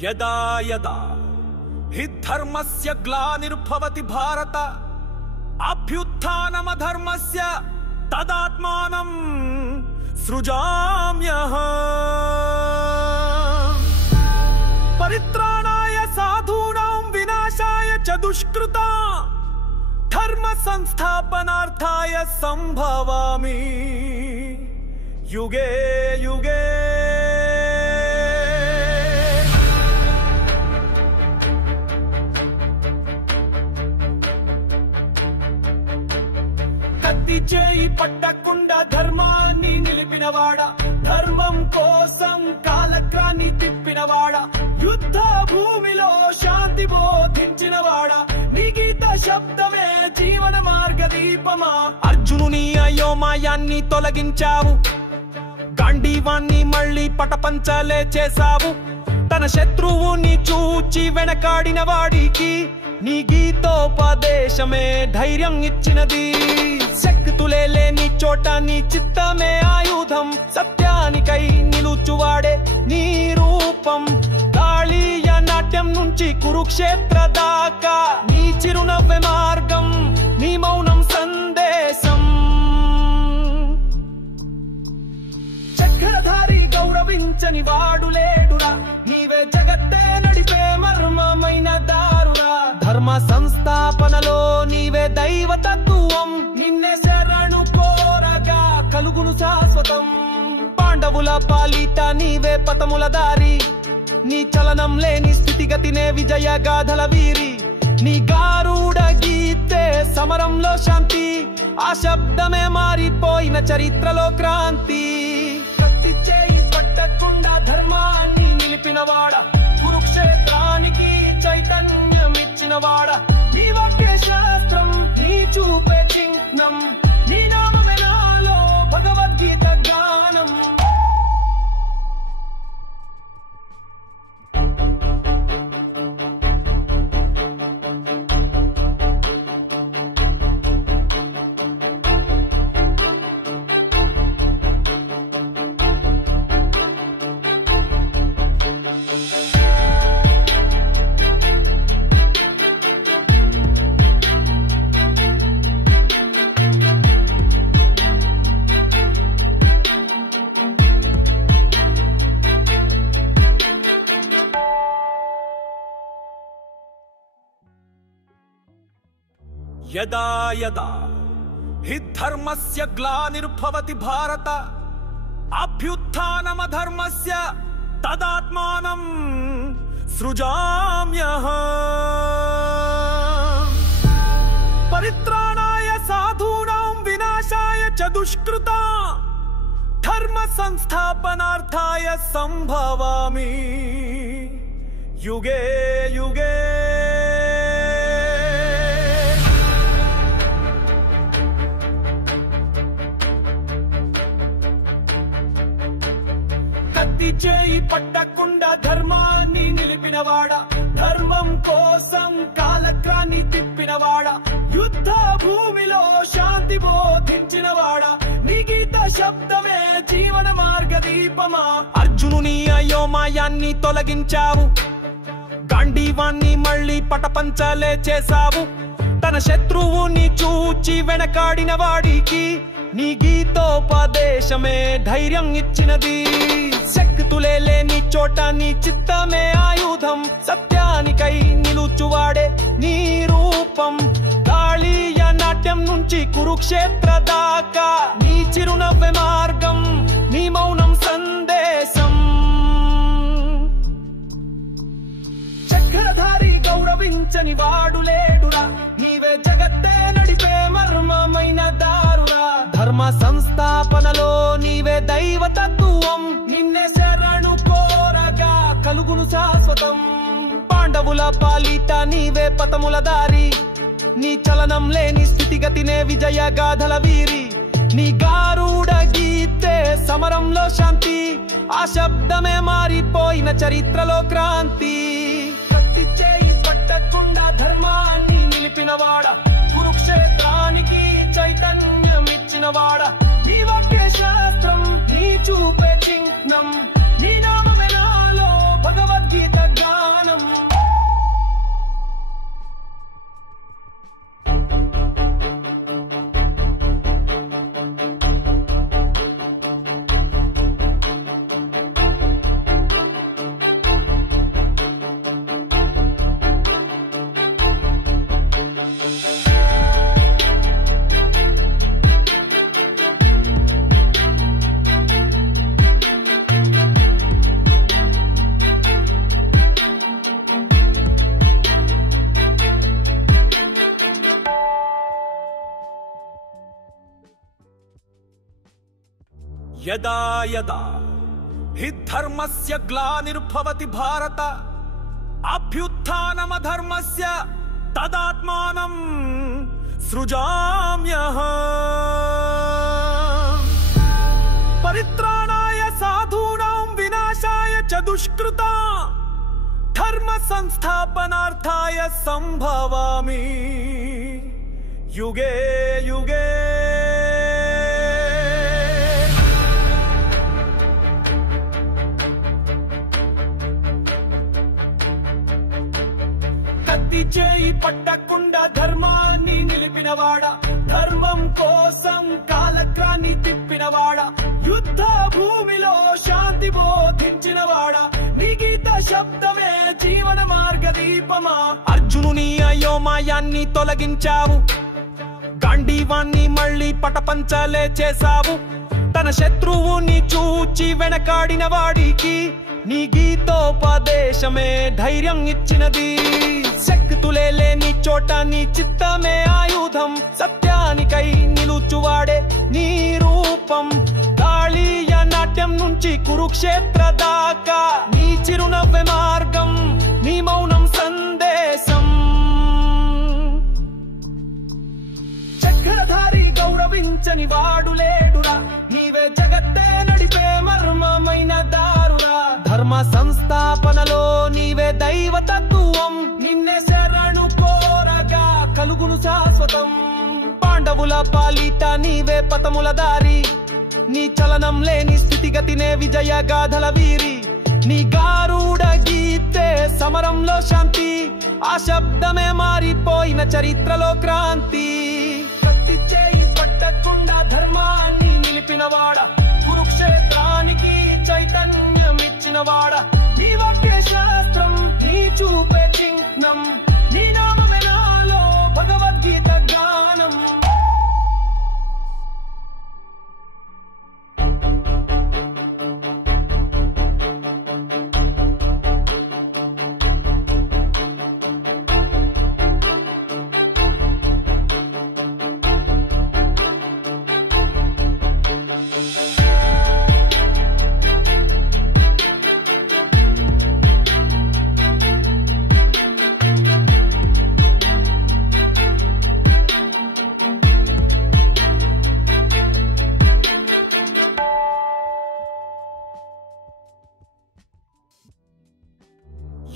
यदा यदा हि धर्मस्य ग्लानिर्भवति भारत अभ्युत्थानमधर्मस्य तदात्मानं सृजाम्यहम्। परित्राणाय साधूनां विनाशाय च दुष्कृतां धर्म संस्थापनार्थाय संभवामि युगे युगे। కత్తి చేయి పట్టకుండా ధర్మాన్ని నిలిపినవాడ, ధర్మం కోసం కాలక్రాన్ని తిప్పినవాడ, యుద్ధ భూమిలో శాంతి బోధించినవాడ, నీ గీత శబ్దమే జీవన మార్గ దీపమా। అర్జునుని అయోమయాన్ని తొలగించావు, గాంధీవాన్ని మళ్ళీ పటపంచలే చేశావు, తన శత్రువుని చూచి వెనకాడిన వాడికి నీ గీతోపదేశమే ధైర్యం ఇచ్చినది। శక్తులే లేని చోట నీ చిత్తమే ఆయుధం, సత్యానికై నిలుచువాడే నీ రూపం। కాళీయ నాట్యం నుంచి కురుక్షేత్ర దాకా నీ చిరునవ్వె మార్గం, నీ మౌనం సందేశం। చక్రధారి గౌరవించని వాడు లేడురా, నీవే జగత్తే నడిపే మర్మమైన దారురా। ధర్మ సంస్థాపనలో నీవే దైవతత్వం, నిన్నే శరణు కోరగా కలుగును శాశ్వతం। పాండవుల పాలిత నీవే పతముల దారి, నీ చలనం లేని స్థితిగతినే విజయ గాథల వీరి। నీ గారుడ గీతే సమరంలో శాంతి, ఆ శబ్దమే మారిపోయిన చరిత్రలో క్రాంతి। కత్తి చేయి పట్టకుండా ధర్మాన్ని నిలిపినవాడ, కురుక్షేత్రానికి చైతన్యం ఇచ్చినవాడ, నీ వాక్య శాస్త్రం నీ చూపే చిహ్నం, నీ నామమే నాలో భగవద్గీత గానం। यदा यदा हि धर्मस्य ग्लानिर्भवति भारत अभ्युत्थानमधर्मस्य तदात्मानं सृजाम्यहम्। परित्राणाय साधूनां विनाशाय च दुष्कृतां धर्म संस्थापनार्थाय संभवामि युगे युगे। కత్తి చేయి పట్టకుండా ధర్మాన్ని నిలిపినవాడ, ధర్మం కోసం కాలక్రాన్ని తిప్పినవాడ, యుద్ధ భూమిలో శాంతి బోధించినవాడ, నీ గీత శబ్దమే జీవన మార్గ దీపమా। అర్జునుని అయోమయాన్ని తొలగించావు, గాంధీవాన్ని మళ్ళీ పటపంచలే చేశావు, తన శత్రువుని చూచి వెనకాడిన వాడికి నీ గీతోపదేశమే ధైర్యం ఇచ్చినది। శక్తులే లేని చోట నీ చిత్తమే ఆయుధం, సత్యానికై నిలుచువాడే నీ రూపం। కాళీయ నాట్యం నుంచి కురుక్షేత్ర దాకా నీ చిరునవ్వె మార్గం, నీ మౌనం సందేశం। చక్రధారి గౌరవించని వాడు లేడురా, నీవే జగత్తే నడిపే మర్మమైన దారురా। ధర్మ సంస్థాపనలో నీవే దైవతత్వం, నిన్నే శరణు కోరగా కలుగును శాశ్వతం। పాండవుల పాలిత నీవే పతముల దారి, నీ చలనం లేని స్థితిగతినే విజయ గాథల వీరి। నీ గారుడ గీతే సమరంలో శాంతి, ఆ శబ్దమే మారిపోయిన చరిత్రలో క్రాంతి। కత్తి చేయి పట్టకుండా ధర్మాన్ని నిలిపినవాడ, కురుక్షేత్రానికి చైతన్యం ఇచ్చినవాడ, నీ వాక్య శాస్త్రం నీ చూపే చిహ్నం, నీ నామమే నాలో భగవద్గీత గానం। యదా యదా హి ధర్మస్య గ్లానిర్భవతి భారత అభ్యుత్థానమధర్మస్య తదాత్మానం సృజామ్యహం పరిత్రాణాయ సాధూనాం వినాశాయ చ దుష్కృతాం ధర్మ సంస్థాపనార్థాయ సంభవామి యుగే యుగే కత్తి చేయి పట్టకుండా ధర్మాన్ని నిలిపినవాడా ధర్మం కోసం కాలక్రాన్ని తిప్పినవాడా యుద్ధ భూమిలో శాంతి బోధించినవాడా నీ గీత శబ్దమే జీవన మార్గ దీపమా అర్జునుని అయోమయాన్ని తొలగించావు గాంధీవాన్ని మళ్ళీ పటపంచలే చేశావు తన శత్రువుని చూచి వెనకాడిన వాడికి నీ గీతోపదేశమే ధైర్యం ఇచ్చినది శక్తులే లేని చోట నీ చిత్తమే ఆయుధం సత్యానికై నిలుచువాడే నీ రూపం కాళీయ నాట్యం నుంచి కురుక్షేత్ర దాకా నీ చిరునవ్వె మార్గం నీ మౌనం సందేశం చక్రధారి గౌరవించని వాడు లేడురా నీవే జగత్తే నడిపే మర్మమైన దారురా ధర్మ సంస్థాపనలో నీవే దైవతత్వం నిన్నే శరణు కోరగా కలుగును శాశ్వతం పాండవుల పాలిట నీవే పతముల దారి నీ చలనం లేని స్థితిగతినే విజయ గాథల వీరి నీ గారుడ గీతే సమరంలో శాంతి ఆ శబ్దమే మారిపోయిన చరిత్రలో క్రాంతి కత్తి చేయి పట్టకుండా ధర్మాన్ని నిలిపినవాడా కురుక్షేత్రానికి చైతన్యం ఇచ్చినవాడా నీ వాక్య శాస్త్రం నీ చూపే చిహ్నం నీ నామమే నాలో భగవద్గీత గానం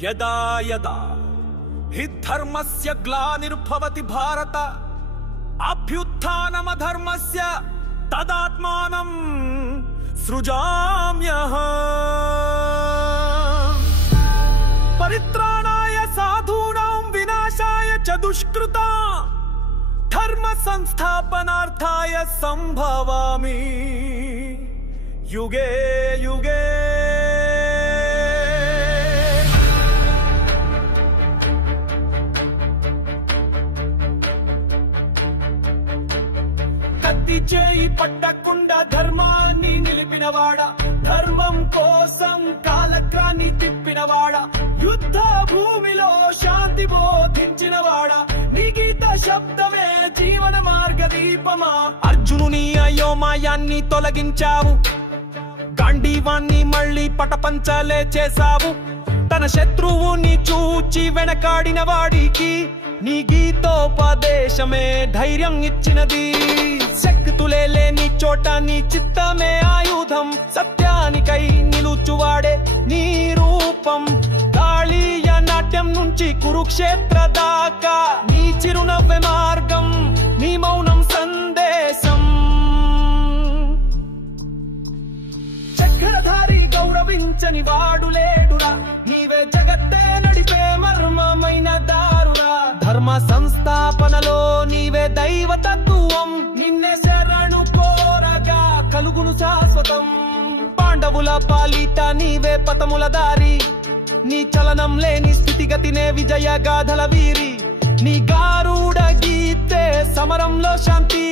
యదా యదా హి ధర్మస్య గ్లానిర్భవతి భారత అభ్యుత్థానమధర్మస్య తదాత్మానం సృజామ్యహం పరిత్రాణాయ సాధూనాం వినాశాయ చ దుష్కృతాం ధర్మ సంస్థాపనార్థాయ సంభవామి యుగే యుగే కత్తి చేయి పట్టకుండా ధర్మాన్ని నిలిపినవాడా ధర్మం కోసం కాలక్రాన్ని తిప్పినవాడా యుద్ధ భూమిలో శాంతి బోధించినవాడా నీ గీత శబ్దమే జీవన మార్గ దీపమా అర్జునుని అయోమయాన్ని తొలగించావు గాంధీవాన్ని మళ్ళీ పటపంచలే చేశావు తన శత్రువుని చూచి వెనకాడిన వాడికి నీ గీతోపదేశమే ధైర్యం ఇచ్చినది శక్తులే లేని చోట నీ చిత్తమే ఆయుధం సత్యానికై నిలుచువాడే నీ రూపం కాళీయ నాట్యం నుంచి కురుక్షేత్ర దాకా నీ చిరునవ్వె మార్గం నీ మౌనం సందేశం చక్రధారి గౌరవించని వాడు లేడురా నీవే జగత్తే నడిపే మర్మమైన దారురా ధర్మ సంస్థాపనలో నీవే దైవతత్వం నిన్నే శరణు కోరగా కలుగును శాశ్వతం పాండవుల పాలిట నీవే పతముల దారి నీ చలనం లేని స్థితిగతినే విజయ గాథల వీరి నీ గారుడ గీతే సమరంలో శాంతి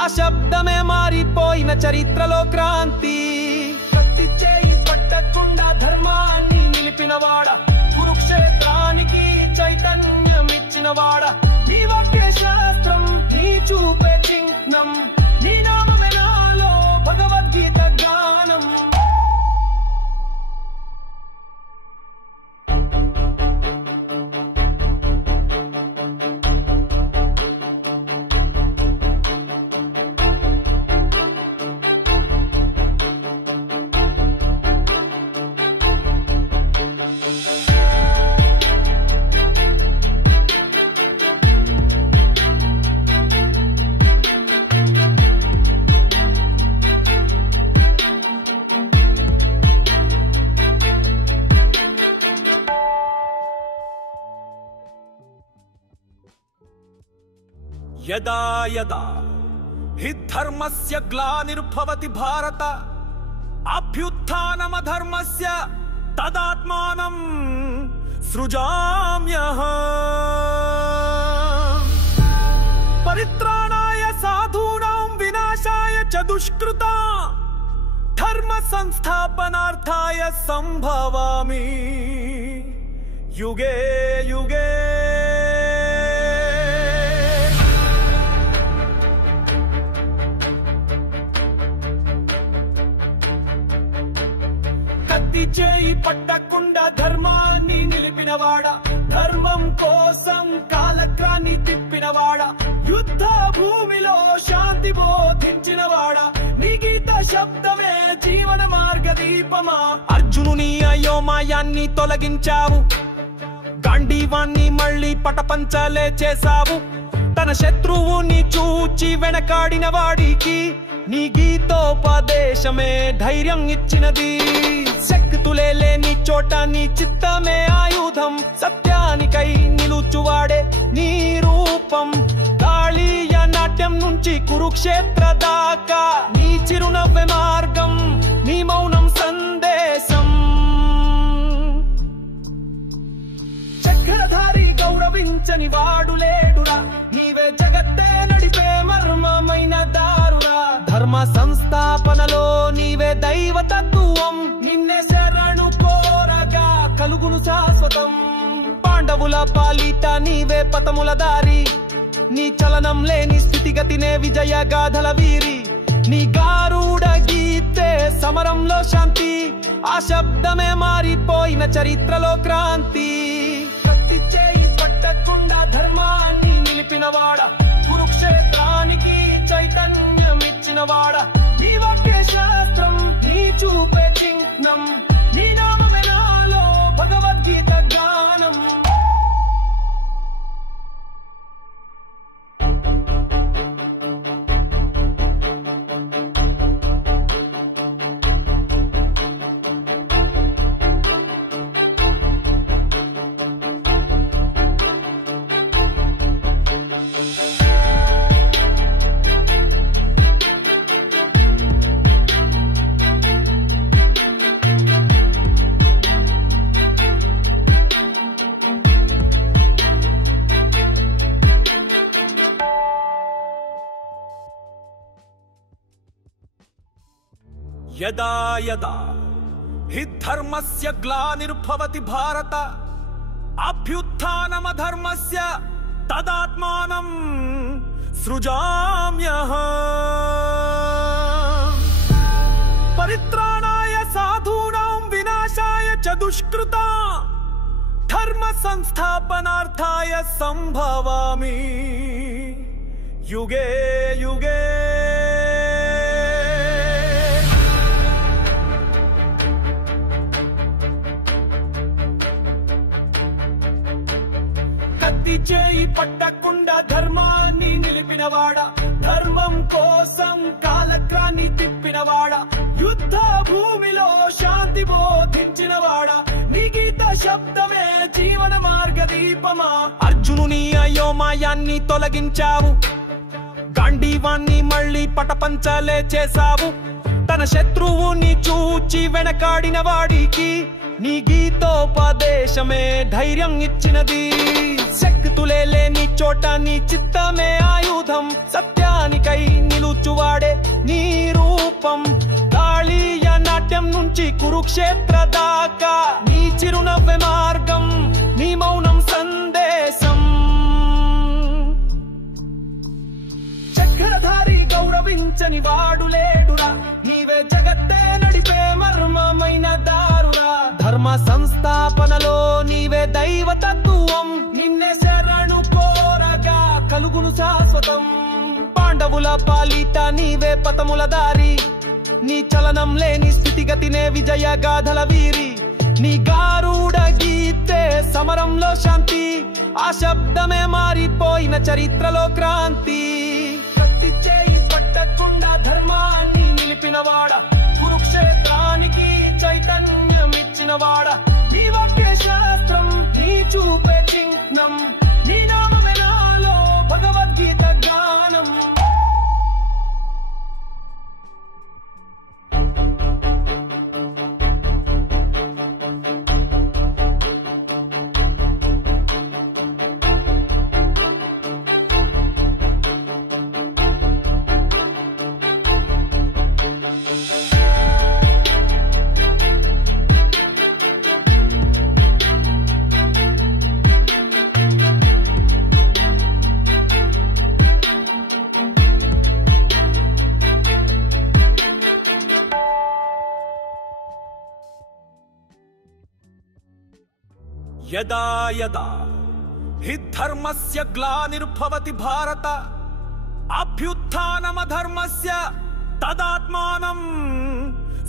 ఆ శబ్దమే మారిపోయిన చరిత్రలో క్రాంతి కత్తి చేయి పట్టకుండా ధర్మాన్ని నిలిపినవాడా కురుక్షేత్రానికి చైతన్యం ఇచ్చినవాడా నీ వాక్య శాస్త్రం నీ చూపే చిహ్నం నీ నామమే నాలో భగవద్గీత గా యదా యదా హి ధర్మస్య గ్లానిర్భవతి భారత అభ్యుత్థానమధర్మస్య తదాత్మానం సృజామ్యహం పరిత్రాణాయ సాధూనాం వినాశాయ చ దుష్కృతాం ధర్మ సంస్థాపనార్థాయ సంభవామి యుగే యుగే కత్తి చేయి పట్టకుండా ధర్మాన్ని నిలిపినవాడా ధర్మం కోసం కాలక్రాన్ని తిప్పినవాడా యుద్ధ భూమిలో శాంతి బోధించినవాడా నీ గీత శబ్దమే జీవన మార్గ దీపమా అర్జునుని అయోమయాన్ని తొలగించావు గాంధీవాన్ని మళ్ళీ పటపంచలే చేశావు తన శత్రువుని చూచి వెనకాడిన వాడికి నీ గీతోపదేశమే ధైర్యం ఇచ్చినది శక్తులే లేని చోట నీ చిత్తమే ఆయుధం సత్యానికై నిలుచువాడే నీ రూపం కాళీయ నాట్యం నుంచి కురుక్షేత్ర దాకా నీ చిరునవ్వె మార్గం నీ మౌనం సందేశం చక్రధారి గౌరవించని వాడు లేడురా నీవే జగత్తే నడిపే మర్మమైన దారురా ధర్మ సంస్థాపనలో నీవే దైవతత్వం నిన్నే శరణు కోరగా కలుగును శాశ్వతం పాండవుల పాలిత నీవే పతముల దారి నీ చలనం లేని స్థితిగతినే విజయ గాథల వీరి నీ గారుడ గీతే సమరంలో శాంతి ఆ శబ్దమే మారిపోయిన చరిత్రలో క్రాంతి కత్తి చేయి పట్టకుండా ధర్మాన్ని నిలిపినవాడా కురుక్షేత్రానికి చైతన్యం ఇచ్చినవాడా నీ వాక్య శాస్త్రం నీ చూపే చిహ్నం నీ నామమే నాలో భగవద్గీత గానం యదా యదా హి ధర్మస్య గ్లానిర్భవతి భారత అభ్యుత్థానమధర్మస్య తదాత్మానం సృజామ్యహం పరిత్రాణాయ సాధూనాం వినాశాయ చ దుష్కృతాం ధర్మ సంస్థాపనార్థాయ సంభవామి యుగే యుగే కత్తి చేయి పట్టకుండా ధర్మాన్ని నిలిపినవాడా ధర్మం కోసం కాలక్రాన్ని తిప్పినవాడా యుద్ధ భూమిలో శాంతి బోధించినవాడా నీ గీత శబ్దమే జీవన మార్గ దీపమా అర్జునుని అయోమయాన్ని తొలగించావు గాంధీవాన్ని మళ్ళీ పటపంచలే చేశావు తన శత్రువుని చూచి వెనకాడిన వాడికి నీ గీతోపదేశమే ధైర్యం ఇచ్చినది శక్తులే లేని చోట నీ చిత్తమే ఆయుధం సత్యానికై నిలుచువాడే నీ రూపం కాళీయ నాట్యం నుంచి కురుక్షేత్ర దాకా నీ చిరునవ్వె మార్గం నీ మౌనం సందేశం చక్రధారి గౌరవించని వాడు లేడురా నీవే జగత్తే నడిపే మర్మమైన దారురా ధర్మ సంస్థాపనలో నీవే దైవతత్వం నిన్నే శరణు కోరగా కలుగును శాశ్వతం పాండవుల పాలిత నీవే పతముల దారి నీ చలనం లేని స్థితిగతినే విజయ గాథల వీరి నీ గారుడ గీతే సమరంలో శాంతి ఆ శబ్దమే మారిపోయిన చరిత్రలో క్రాంతి కత్తి చేయి పట్టకుండా ధర్మాన్ని నిలిపినవాడా కురుక్షేత్రానికి చైతన్యం ఇచ్చినవాడా నీ వాక్య శాస్త్రం నీ చూపే చిహ్నం నీ నామమే నాలో భగవద్గీత యదా యదా హి ధర్మస్య గ్లానిర్భవతి భారత అభ్యుత్థానమధర్మస్య తదాత్మానం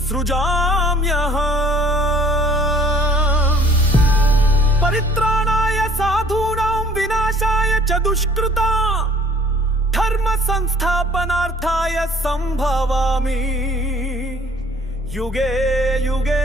సృజామ్యహం పరిత్రాణాయ సాధూనాం వినాశాయ చ దుష్కృతాం ధర్మ సంస్థాపనార్థాయ సంభవామి యుగే యుగే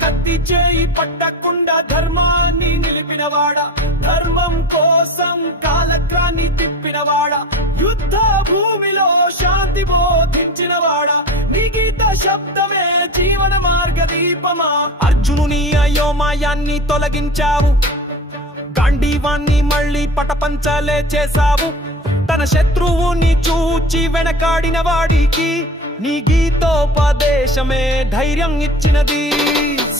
కత్తి చేయి పట్టకుండా ధర్మాన్ని నిలిపినవాడా ధర్మం కోసం కాలక్రాన్ని తిప్పినవాడా యుద్ధ భూమిలో శాంతి బోధించినవాడా నీ గీత శబ్దమే జీవన మార్గ దీపమా అర్జునుని అయోమయాన్ని తొలగించావు గాంధీవాన్ని మళ్ళీ పటపంచలే చేశావు తన శత్రువుని చూచి వెనకాడిన వాడికి నీ గీతోపదేశమే ధైర్యం ఇచ్చినది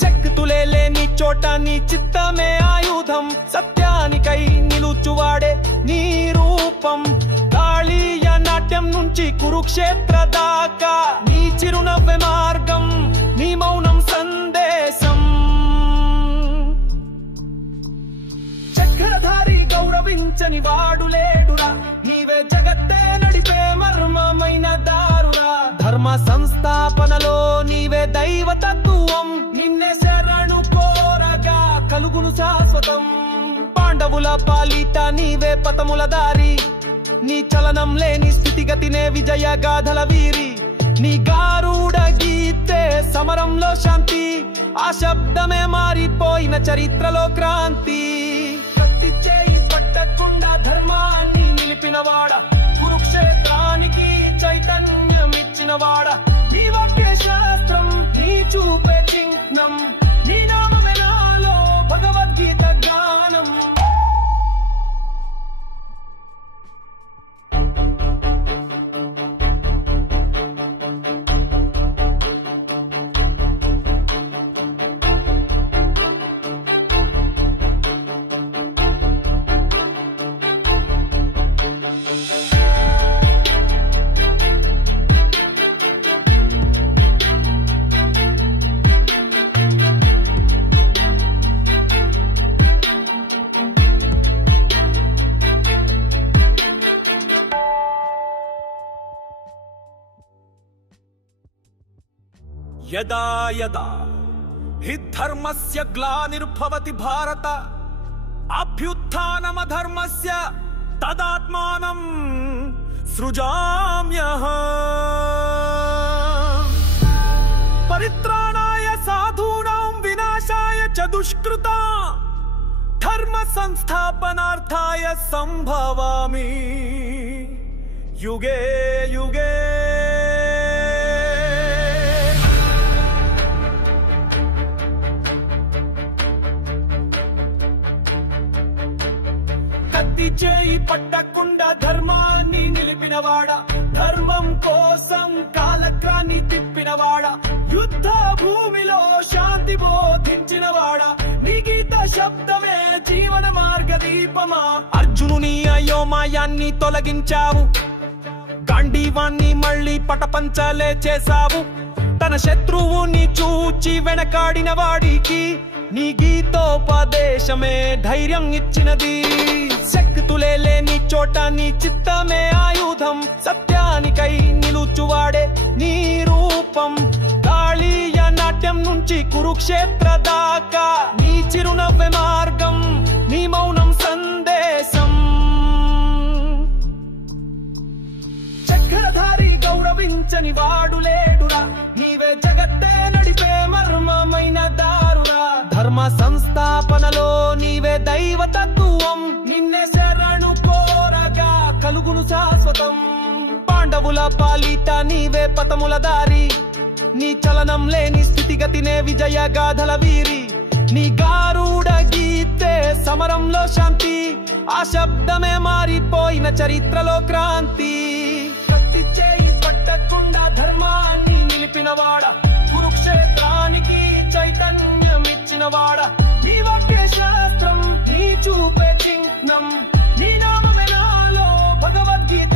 శక్తులే లేని చోట నీ చిత్తమే ఆయుధం సత్యానికై నిలుచువాడే నీ రూపం కాళీయ నాట్యం నుంచి కురుక్షేత్ర దాకా నీ చిరునవ్వె మార్గం నీ మౌనం సందేశం చక్రధారి గౌరవించని వాడు లేడురా నీవే జగత్తే నడిపే మర్మమైన దారురా ధర్మ సంస్థాపనలో నీవే దైవతత్వం నిన్నే శరణు కోరగా కలుగును శాశ్వతం పాండవుల పాలిత నీవే పతముల దారి నీ చలనం లేని స్థితిగతినే విజయ గాథల వీరి నీ గారుడ గీతే సమరంలో శాంతి ఆ శబ్దమే మారిపోయిన చరిత్రలో క్రాంతి కత్తి చేయి పట్టకుండా ధర్మాన్ని నిలిపినవాడా కురుక్షేత్రానికి చైతన్యం ఇచ్చినవాడా నీ వాక్య శాస్త్రం నీ చూపే చిహ్నం నీ నామమే నాలో భగవద్గీత గానం యదా యదా హి ధర్మస్య గ్లానిర్భవతి భారత అభ్యుత్థానమధర్మస్య తదాత్మానం సృజామ్యహం పరిత్రాణాయ సాధూనాం వినాశాయ చ దుష్కృతాం ధర్మ సంస్థాపనార్థాయ సంభవామి యుగే యుగే కత్తి చేయి పట్టకుండా ధర్మాన్ని నిలిపినవాడా ధర్మం కోసం కాలక్రాన్ని తిప్పినవాడా యుద్ధ భూమిలో శాంతి బోధించినవాడా నీ గీత శబ్దమే జీవన మార్గ దీపమా అర్జునుని అయోమయాన్ని తొలగించావు గాంధీవాన్ని మళ్ళీ పటపంచలే చేశావు తన శత్రువుని చూచి వెనకాడిన వాడికి నీ గీతోపదేశమే ధైర్యం ఇచ్చినది శక్తులే లేని చోట నీ చిత్తమే ఆయుధం సత్యానికై నిలుచువాడే నీ రూపం కాళీయ నాట్యం నుంచి కురుక్షేత్ర దాకా నీ చిరునవ్వె మార్గం నీ మౌనం సందేశం చక్రధారి గౌరవించని వాడు లేడురా నీవే జగత్తే నడిపే మర్మమైన దారురా ధర్మ సంస్థాపనలో నీవే దైవతత్వం నిన్నే శరణు కోరగా కలుగును శాశ్వతం పాండవుల పాలిత నీవే పతముల దారి నీ చలనం లేని స్థితిగతినే విజయ గాథల వీరి నీ గారుడ గీతే సమరంలో శాంతి ఆ శబ్దమే మారిపోయిన చరిత్రలో క్రాంతి కత్తి చేయి పట్టకుండా ధర్మాన్ని నిలిపినవాడా కురుక్షేత్రానికి చైతన్యం ఇచ్చినవాడా నీ వాక్య శాస్త్రం నీ చూపే చిహ్నం నీ నామమే నాలో భగవద్గీత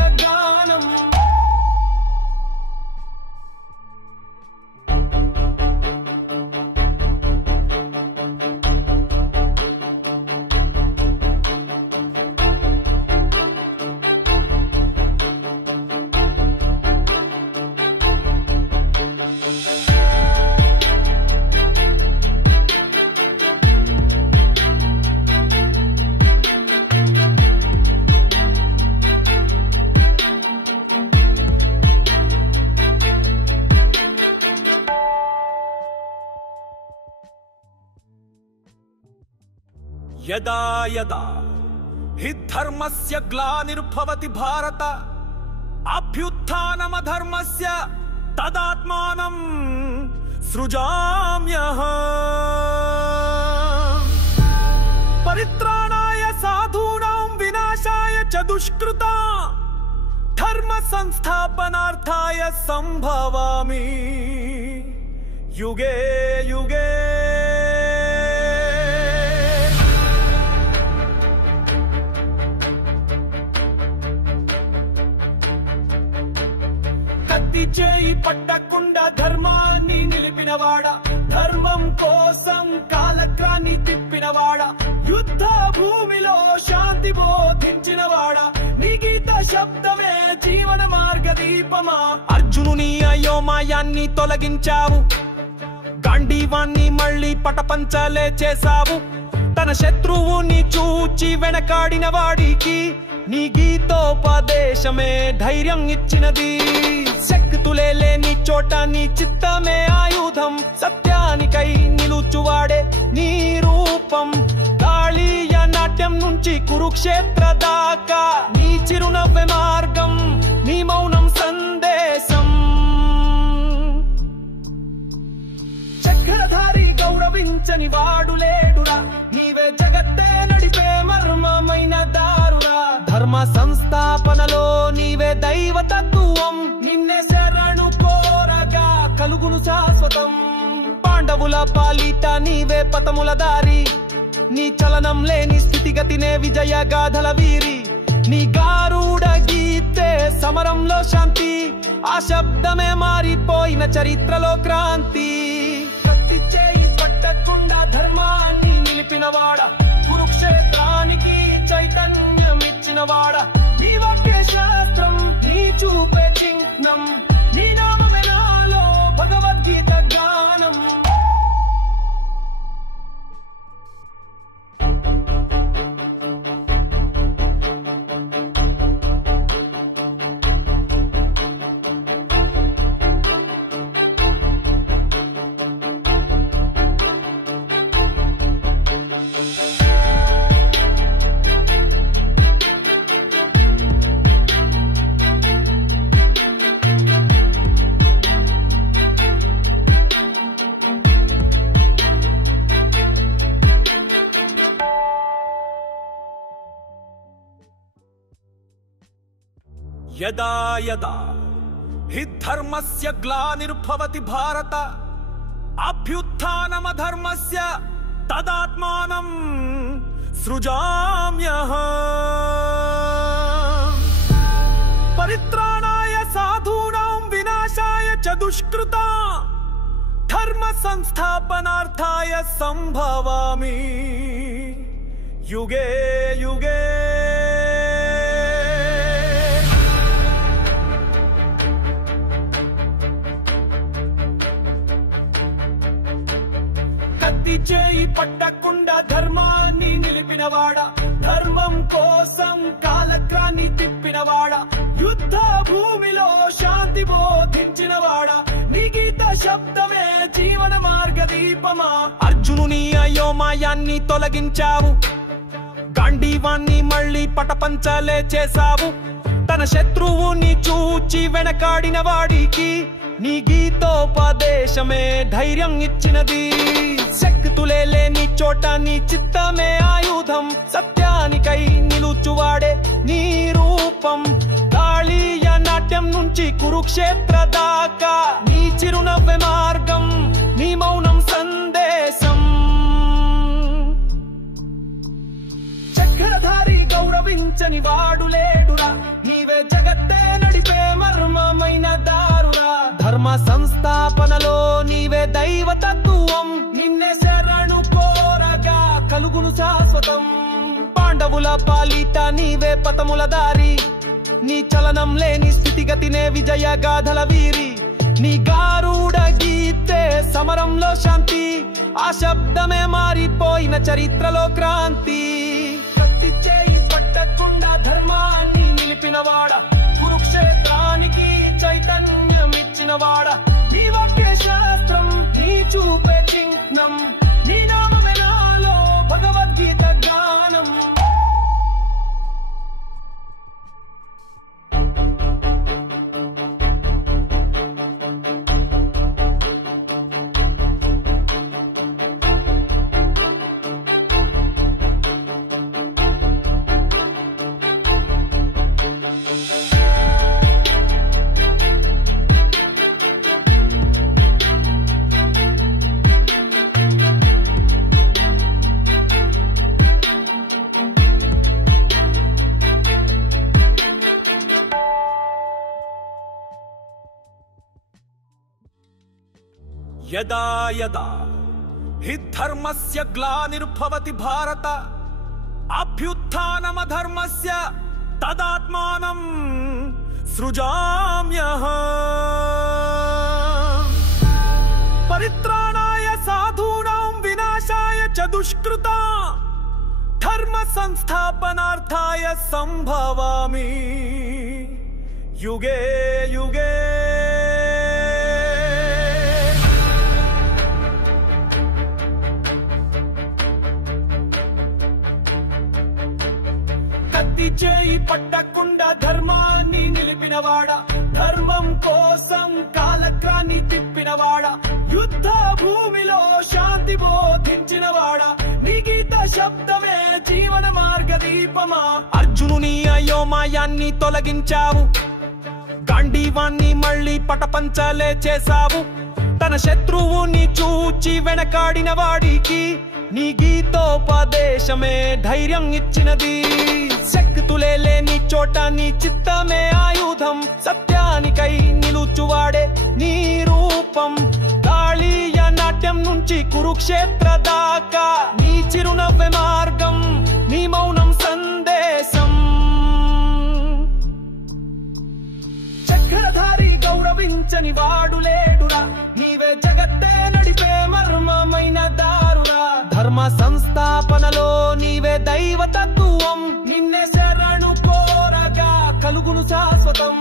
యదా యదా హి ధర్మస్య గ్లానిర్భవతి భారత అభ్యుత్థానమధర్మస్య తదాత్మానం సృజామ్యహం పరిత్రాణాయ సాధూనాం వినాశాయ చ దుష్కృతాం ధర్మ సంస్థాపనార్థాయ సంభవామి యుగే యుగే కత్తి చేయి పట్టకుండా ధర్మాన్ని నిలిపినవాడా ధర్మం కోసం కాలక్రాన్ని తిప్పినవాడా యుద్ధ భూమిలో శాంతి బోధించినవాడా నీ గీత శబ్దమే జీవన మార్గ దీపమా అర్జునుని అయోమయాన్ని తొలగించావు గాంధీవాన్ని మళ్ళీ పటపంచలే చేశావు తన శత్రువుని చూచి వెనకాడిన వాడికి నీ గీతోపదేశమే ధైర్యం ఇచ్చినది శక్తులే లేని చోట నీ చిత్తమే ఆయుధం సత్యానికై నిలుచువాడే నీ రూపం కాళీయ నాట్యం నుంచి కురుక్షేత్ర దాకా నీ చిరునవ్వె మార్గం నీ మౌనం సందేశం చక్రధారి గౌరవించని వాడు లేడురా నీవే జగత్తే నడిపే మర్మమైన దారురా ధర్మ సంస్థాపనలో నీవే దైవతత్వం నిన్నే శరణు కోరగా కలుగును శాశ్వతం పాండవుల పాలిత నీవే పతముల దారి నీ చలనం లేని స్థితిగతినే విజయ గాథల వీరి నీ గారుడ గీతే సమరంలో శాంతి ఆ శబ్దమే మారిపోయిన చరిత్రలో క్రాంతి కత్తి చేయి పట్టకుండా ధర్మాన్ని నిలిపినవాడా కురుక్షేత్రానికి చైతన్యం ఇచ్చినవాడా నీ వాక్య శాస్త్రం నీ చూపే చిహ్నం నీ నామమే నాలో భగవద్గీత గానం యదా యదా హి ధర్మస్య గ్లానిర్భవతి భారత అభ్యుత్థానమధర్మస్య తదాత్మానం సృజామ్యహం పరిత్రాణాయ సాధూనాం వినాశాయ చ దుష్కృతాం ధర్మ సంస్థాపనార్థాయ సంభవామి యుగే యుగే కత్తి చేయి పట్టకుండా ధర్మాన్ని నిలిపినవాడా ధర్మం కోసం కాలక్రాన్ని తిప్పినవాడా యుద్ధ భూమిలో శాంతి బోధించినవాడా నీ గీత శబ్దమే జీవన మార్గ దీపమా అర్జునుని అయోమయాన్ని తొలగించావు గాంధీవాన్ని మళ్ళీ పటపంచలే చేశావు తన శత్రువుని చూచి వెనకాడిన వాడికి నీ గీతోపదేశమే ధైర్యం ఇచ్చినది శక్తులే లేని చోట నీ చిత్తమే ఆయుధం సత్యానికై నిలుచువాడే నీ రూపం కాళీయ నాట్యం నుంచి కురుక్షేత్ర దాకా నీ చిరునవ్వె మార్గం నీ మౌనం సందేశం చక్రధారి గౌరవించని వాడు లేడురా నీవే జగత్తే నడిపే మర్మమైన దారురా ధర్మ సంస్థాపనలో నీవే దైవతత్వం నిన్నే శరణు కోరగా కలుగును శాశ్వతం పాండవుల పాలిత నీవే పతముల దారి నీ చలనం లేని స్థితిగతినే విజయ గాథల వీరి నీ గారుడ గీతే సమరంలో శాంతి ఆ శబ్దమే మారిపోయిన చరిత్రలో క్రాంతి కత్తి చేయి పట్టకుండా ధర్మాన్ని నిలిపినవాడా కురుక్షేత్రానికి చైతన్యం ఇచ్చినవాడా నీ వాక్య శాస్త్రం నీ చూపే చిహ్నం నీ నామమే నాలో భగవద్గీత యదా యదా హి ధర్మస్య గ్లానిర్భవతి భారత అభ్యుత్థానమధర్మస్య తదాత్మానం సృజామ్యహం పరిత్రాణాయ సాధూనాం వినాశాయ చ దుష్కృతాం ధర్మ సంస్థాపనార్థాయ సంభవామి యుగే యుగే. కత్తి చేయి పట్టకుండా ధర్మాన్ని నిలిపినవాడ, ధర్మం కోసం కాలక్రాన్ని తిప్పినవాడ, యుద్ధ భూమిలో శాంతి బోధించినవాడ, నీ గీత శబ్దమే జీవన మార్గ దీపమా. అర్జునుని అయోమయాన్ని తొలగించావు, గాంధీవాన్ని మళ్ళీ పటపంచలే చేశావు. తన శత్రువుని చూచి వెనకాడిన వాడికి నీ గీతోపదేశమే ధైర్యం ఇచ్చినది. శక్తులే లేని చోట నీ చిత్తమే ఆయుధం, సత్యానికై నిలుచువాడే నీ రూపం. కాళీయ నాట్యం నుంచి కురుక్షేత్ర దాకా నీ చిరునవ్వె మార్గం, నీ మౌనం సందేశం. చక్రధారి గౌరవించని వాడు లేడురా, నీవే జగత్తే నడిపే మర్మమైన దారురా. ధర్మ సంస్థాపనలో నీవే దైవతత్వం, నిన్నే శరణు కోరగా కలుగును శాశ్వతం.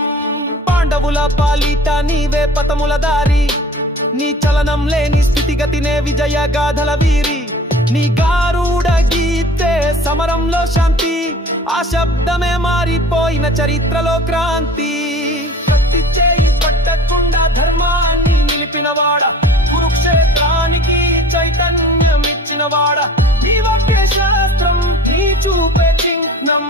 పాండవుల పాలిత నీవే పతముల దారి, నీ చలనం లేని స్థితిగతినే విజయ గాథల వీరి. నీ గారుడ గీతే సమరంలో శాంతి, ఆ శబ్దమే మారిపోయిన చరిత్రలో క్రాంతి. కత్తి చేయి పట్టకుండా ధర్మాన్ని నిలిపినవాడ, కురుక్షేత్రానికి చైతన్యం ఇచ్చినవాడ, నీ వాక్య శాస్త్రం నీ చూపే చిహ్నం.